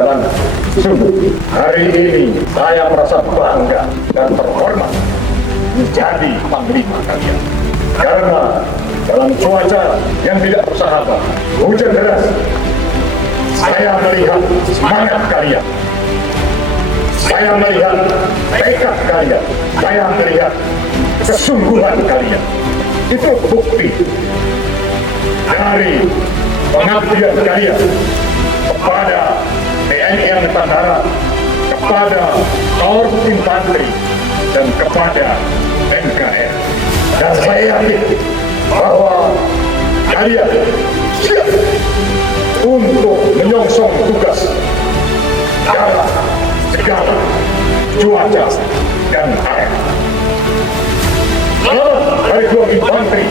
perjalanan. Sungguh, hari ini saya merasa bangga dan terhormat menjadi panglima kalian. Karena dalam cuaca yang tidak bersahabat, hujan deras, saya melihat semangat kalian. Saya melihat tekad kalian. Saya melihat kesungguhan kalian. Itu bukti dari pengabdian kalian kepada TNI Angkatan Darat, kepada Korps Infanteri, dan kepada NKR. Dan saya yakin bahwa kalian siap untuk menyongsong tugas dalam segala cuaca dan air. Selamat dari Korps Infanteri